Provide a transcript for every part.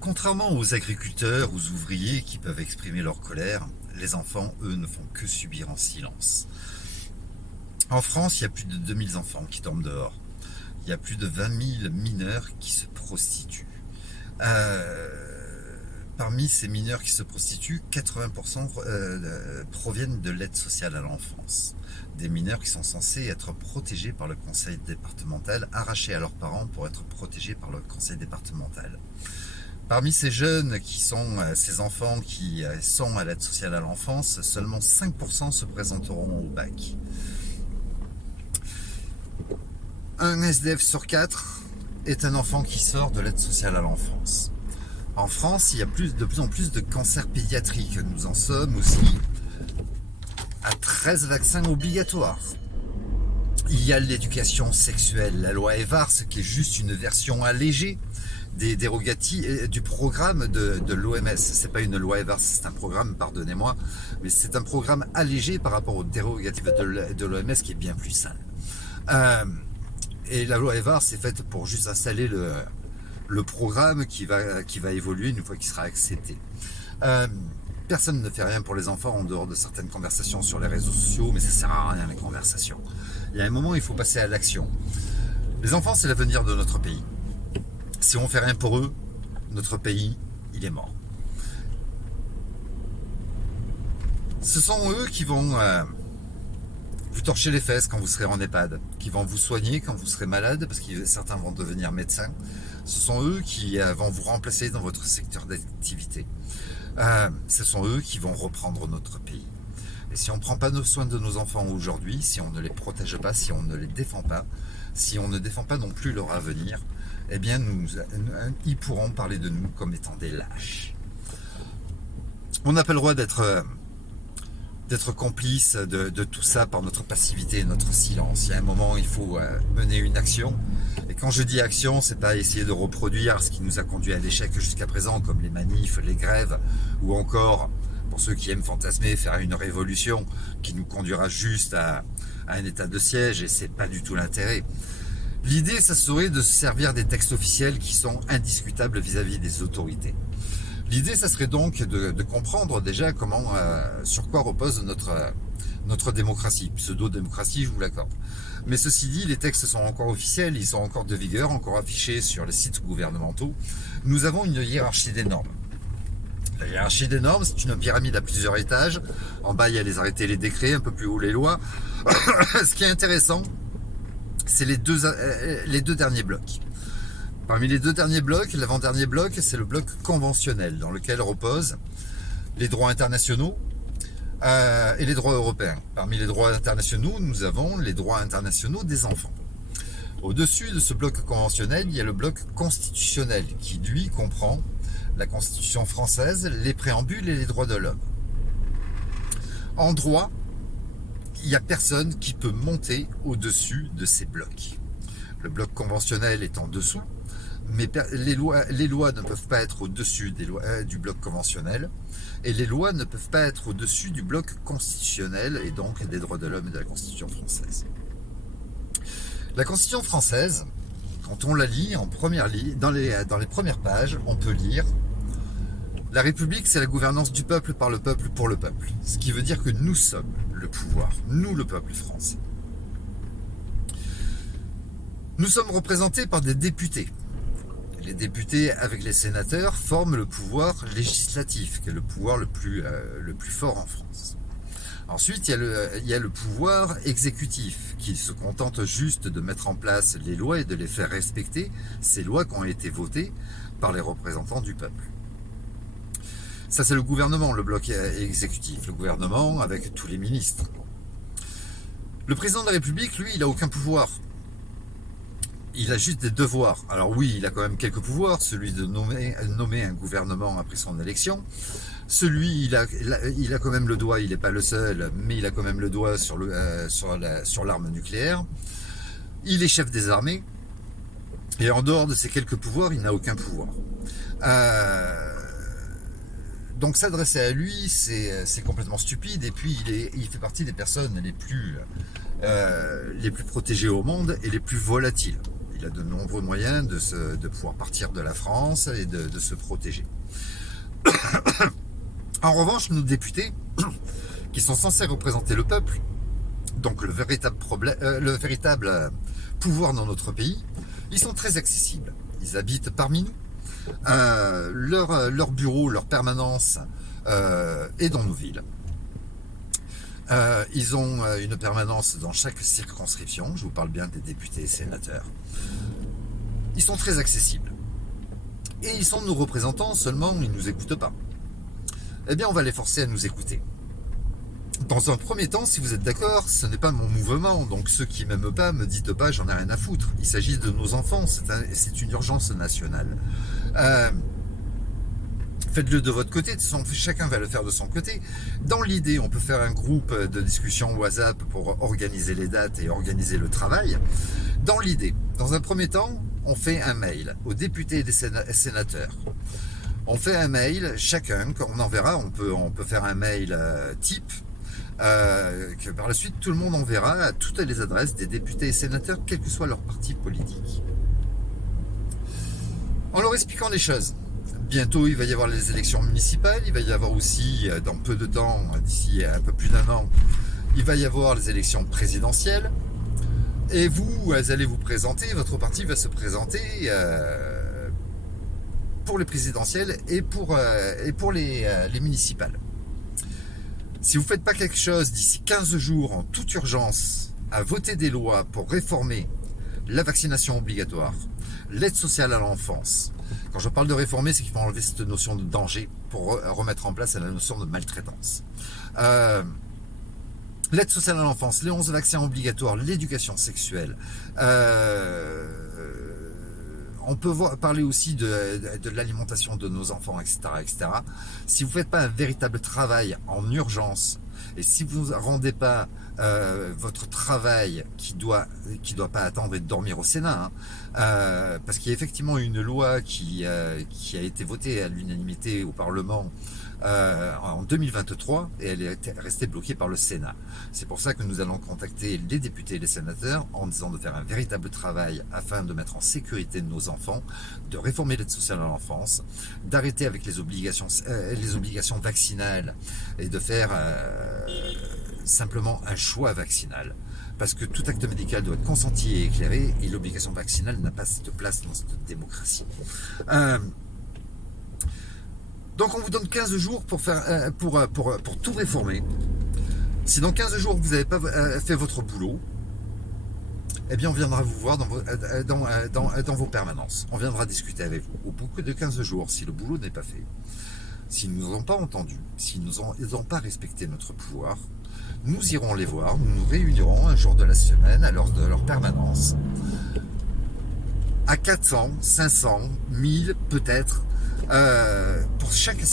Contrairement aux agriculteurs, aux ouvriers qui peuvent exprimer leur colère, les enfants, eux, ne font que subir en silence. En France, il y a plus de 2000 enfants qui dorment dehors. Il y a plus de 20 000 mineurs qui se prostituent. Parmi ces mineurs qui se prostituent, 80% proviennent de l'aide sociale à l'enfance. Des mineurs qui sont censés être protégés par le conseil départemental, arrachés à leurs parents pour être protégés par le conseil départemental. Parmi ces jeunes qui sont ces enfants qui sont à l'aide sociale à l'enfance, seulement 5% se présenteront au bac. Un SDF sur 4 est un enfant qui sort de l'aide sociale à l'enfance. En France, il y a de plus en plus de cancers pédiatriques. Nous en sommes aussi à 13 vaccins obligatoires. Il y a l'éducation sexuelle, la loi Evars, qui est juste une version allégée des dérogatives du programme de l'OMS. C'est pas une loi Evars, c'est un programme, pardonnez-moi, mais c'est un programme allégé par rapport aux dérogatives de l'OMS qui est bien plus sale. Et la loi Evars est faite pour juste installer le programme qui va évoluer une fois qu'il sera accepté. Personne ne fait rien pour les enfants en dehors de certaines conversations sur les réseaux sociaux, mais ça sert à rien les conversations. Il y a un moment où il faut passer à l'action. Les enfants, c'est l'avenir de notre pays. Si on ne fait rien pour eux, notre pays, il est mort. Ce sont eux qui vont vous torcher les fesses quand vous serez en EHPAD, qui vont vous soigner quand vous serez malade, parce que certains vont devenir médecins. Ce sont eux qui vont vous remplacer dans votre secteur d'activité. Ce sont eux qui vont reprendre notre pays. Et si on ne prend pas soin de nos enfants aujourd'hui, si on ne les protège pas, si on ne les défend pas, si on ne défend pas non plus leur avenir, eh bien ils pourront parler de nous comme étant des lâches. On n'a pas le droit d'être complice de tout ça par notre passivité et notre silence. Il y a un moment, il faut mener une action. Et quand je dis action, c'est pas essayer de reproduire ce qui nous a conduit à l'échec jusqu'à présent, comme les manifs, les grèves, ou encore, pour ceux qui aiment fantasmer, faire une révolution qui nous conduira juste à un état de siège, et c'est pas du tout l'intérêt. L'idée, ça serait de se servir des textes officiels qui sont indiscutables vis-à-vis des autorités. L'idée, ça serait donc de comprendre déjà sur quoi repose notre démocratie, pseudo-démocratie, je vous l'accorde. Mais ceci dit, les textes sont encore officiels, ils sont encore de vigueur, encore affichés sur les sites gouvernementaux. Nous avons une hiérarchie des normes. La hiérarchie des normes, c'est une pyramide à plusieurs étages. En bas, il y a les arrêtés, les décrets, un peu plus haut, les lois. Ce qui est intéressant, c'est les deux derniers blocs. Parmi les deux derniers blocs, l'avant-dernier bloc, c'est le bloc conventionnel, dans lequel reposent les droits internationaux et les droits européens. Parmi les droits internationaux, nous avons les droits internationaux des enfants. Au-dessus de ce bloc conventionnel, il y a le bloc constitutionnel, qui lui comprend la Constitution française, les préambules et les droits de l'homme. En droit, il n'y a personne qui peut monter au-dessus de ces blocs. Le bloc conventionnel est en dessous, mais les lois ne peuvent pas être au-dessus du bloc conventionnel, et les lois ne peuvent pas être au-dessus du bloc constitutionnel, et donc des droits de l'homme et de la Constitution française. La Constitution française, quand on la lit en première ligne, dans les premières pages, on peut lire « La République, c'est la gouvernance du peuple, par le peuple, pour le peuple ». Ce qui veut dire que nous sommes le pouvoir, nous le peuple français. Nous sommes représentés par des députés. Les députés, avec les sénateurs, forment le pouvoir législatif, qui est le pouvoir le plus fort en France. Ensuite, il y a le pouvoir exécutif, qui se contente juste de mettre en place les lois et de les faire respecter, ces lois qui ont été votées par les représentants du peuple. Ça, c'est le gouvernement, le bloc exécutif. Le gouvernement avec tous les ministres. Le président de la République, lui, il n'a aucun pouvoir. Il a juste des devoirs. Alors oui, il a quand même quelques pouvoirs, celui de nommer un gouvernement après son élection. Celui, il a quand même le doigt, il n'est pas le seul, mais il a quand même le doigt sur l'arme nucléaire. Il est chef des armées. Et en dehors de ces quelques pouvoirs, il n'a aucun pouvoir. Donc s'adresser à lui, c'est complètement stupide. Et puis il fait partie des personnes les plus protégées au monde et les plus volatiles. Il a de nombreux moyens de pouvoir partir de la France et de se protéger. En revanche, nos députés, qui sont censés représenter le peuple, donc le véritable pouvoir dans notre pays, ils sont très accessibles. Ils habitent parmi nous. Leur bureau, leur permanence est dans nos villes. Ils ont une permanence dans chaque circonscription. Je vous parle bien des députés et sénateurs. Ils sont très accessibles. Et ils sont nos représentants, seulement ils ne nous écoutent pas. Eh bien, on va les forcer à nous écouter. Dans un premier temps, si vous êtes d'accord, ce n'est pas mon mouvement, donc ceux qui m'aiment pas, me dites pas, j'en ai rien à foutre. Il s'agit de nos enfants, c'est une urgence nationale. Faites-le de votre côté, de toute façon, chacun va le faire de son côté. Dans l'idée, on peut faire un groupe de discussion WhatsApp pour organiser les dates et organiser le travail. Dans l'idée, dans un premier temps, on fait un mail aux députés et des sénateurs. On fait un mail, chacun, quand on enverra, on peut faire un mail type, que par la suite tout le monde enverra à toutes les adresses des députés et sénateurs, quel que soit leur parti politique. En leur expliquant les choses. Bientôt, il va y avoir les élections municipales, il va y avoir aussi, dans peu de temps, d'ici un peu plus d'1 an, il va y avoir les élections présidentielles. Et vous allez vous présenter, votre parti va se présenter pour les présidentielles et pour les municipales. Si vous ne faites pas quelque chose d'ici 15 jours en toute urgence à voter des lois pour réformer la vaccination obligatoire, l'aide sociale à l'enfance, quand je parle de réformer, c'est qu'il faut enlever cette notion de danger pour remettre en place la notion de maltraitance. L'aide sociale à l'enfance, les 11 vaccins obligatoires, l'éducation sexuelle. On peut parler aussi de l'alimentation de nos enfants, etc., etc. Si vous ne faites pas un véritable travail en urgence, et si vous ne rendez pas votre travail qui doit pas attendre et dormir au Sénat, parce qu'il y a effectivement une loi qui a été votée à l'unanimité au Parlement en 2023 et elle est restée bloquée par le Sénat. C'est pour ça que nous allons contacter les députés et les sénateurs en disant de faire un véritable travail afin de mettre en sécurité nos enfants, de réformer l'aide sociale à l'enfance, d'arrêter avec les obligations vaccinales et de faire simplement un choix vaccinal. Parce que tout acte médical doit être consenti et éclairé et l'obligation vaccinale n'a pas cette place dans cette démocratie. Donc on vous donne 15 jours pour tout réformer. Si dans 15 jours vous n'avez pas fait votre boulot, eh bien on viendra vous voir dans vos permanences. On viendra discuter avec vous. Au bout de 15 jours, si le boulot n'est pas fait, s'ils ne nous ont pas entendus, s'ils n'ont pas respecté notre pouvoir, nous irons les voir, nous nous réunirons un jour de la semaine à l'heure de leur permanence, à 400, 500, 1000 peut-être, pour chaque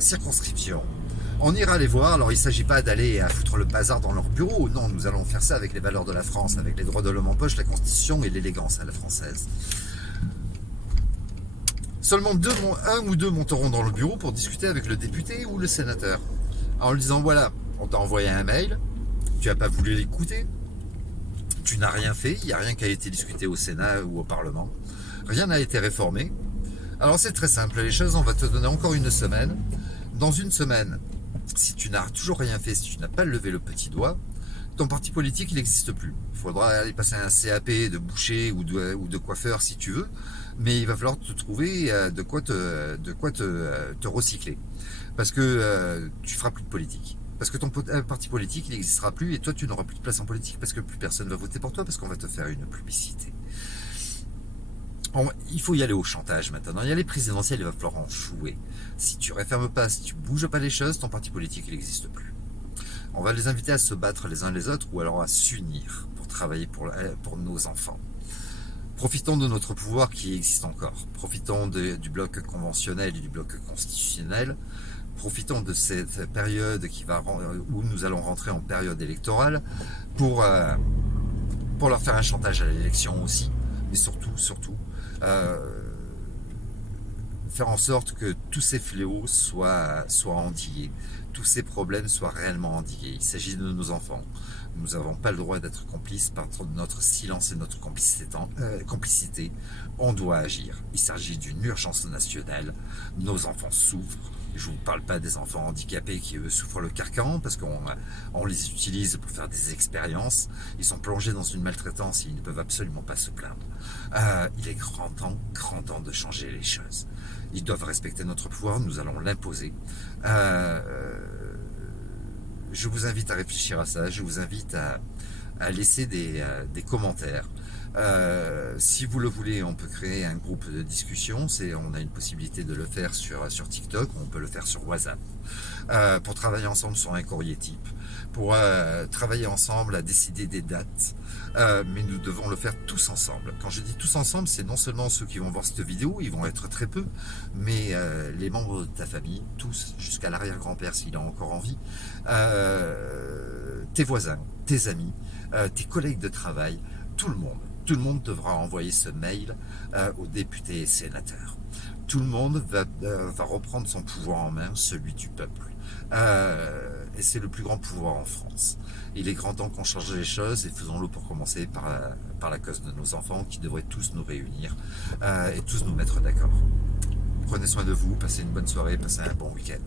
circonscription. On ira les voir, alors il ne s'agit pas d'aller à foutre le bazar dans leur bureau, non, nous allons faire ça avec les valeurs de la France, avec les droits de l'homme en poche, la Constitution et l'élégance à la française. Seulement un ou deux monteront dans le bureau pour discuter avec le député ou le sénateur. En lui disant, voilà, on t'a envoyé un mail, tu n'as pas voulu l'écouter, tu n'as rien fait, il n'y a rien qui a été discuté au Sénat ou au Parlement, rien n'a été réformé. Alors c'est très simple, les choses, on va te donner encore une semaine. Dans une semaine, si tu n'as toujours rien fait, si tu n'as pas levé le petit doigt, ton parti politique, il n'existe plus. Il faudra aller passer un CAP de boucher ou de coiffeur si tu veux, mais il va falloir te trouver de quoi te recycler. Parce que tu feras plus de politique. Parce que ton parti politique, il n'existera plus et toi, tu n'auras plus de place en politique parce que plus personne ne va voter pour toi parce qu'on va te faire une publicité. Il faut y aller au chantage maintenant. Il y a les présidentielles, il va falloir en jouer. Si tu refermes pas, si tu bouges pas les choses, ton parti politique, il n'existe plus. On va les inviter à se battre les uns les autres ou alors à s'unir pour travailler pour nos enfants. Profitons de notre pouvoir qui existe encore. Profitons du bloc conventionnel et du bloc constitutionnel. Profitons de cette période où nous allons rentrer en période électorale pour leur faire un chantage à l'élection aussi. Mais surtout, faire en sorte que tous ces fléaux soient endigués, tous ces problèmes soient réellement endigués. Il s'agit de nos enfants. Nous n'avons pas le droit d'être complices par notre silence et notre complicité. On doit agir. Il s'agit d'une urgence nationale. Nos enfants souffrent. Je ne vous parle pas des enfants handicapés qui, eux, souffrent le carcan parce qu'on les utilise pour faire des expériences. Ils sont plongés dans une maltraitance et ils ne peuvent absolument pas se plaindre. Il est grand temps de changer les choses. Ils doivent respecter notre pouvoir, nous allons l'imposer. Je vous invite à réfléchir à ça, je vous invite à laisser des commentaires. Si vous le voulez, on peut créer un groupe de discussion. On a une possibilité de le faire sur TikTok, on peut le faire sur WhatsApp, pour travailler ensemble sur un courrier type, pour travailler ensemble à décider des dates, mais nous devons le faire tous ensemble. Quand je dis tous ensemble, c'est non seulement ceux qui vont voir cette vidéo, ils vont être très peu, mais les membres de ta famille, tous, jusqu'à l'arrière-grand-père s'il a encore envie, tes voisins, tes amis, tes collègues de travail, tout le monde devra envoyer ce mail aux députés et sénateurs. Tout le monde va reprendre son pouvoir en main, celui du peuple. Et c'est le plus grand pouvoir en France. Il est grand temps qu'on change les choses et faisons-le pour commencer par la cause de nos enfants qui devraient tous nous réunir et tous nous mettre d'accord. Prenez soin de vous, passez une bonne soirée, passez un bon week-end.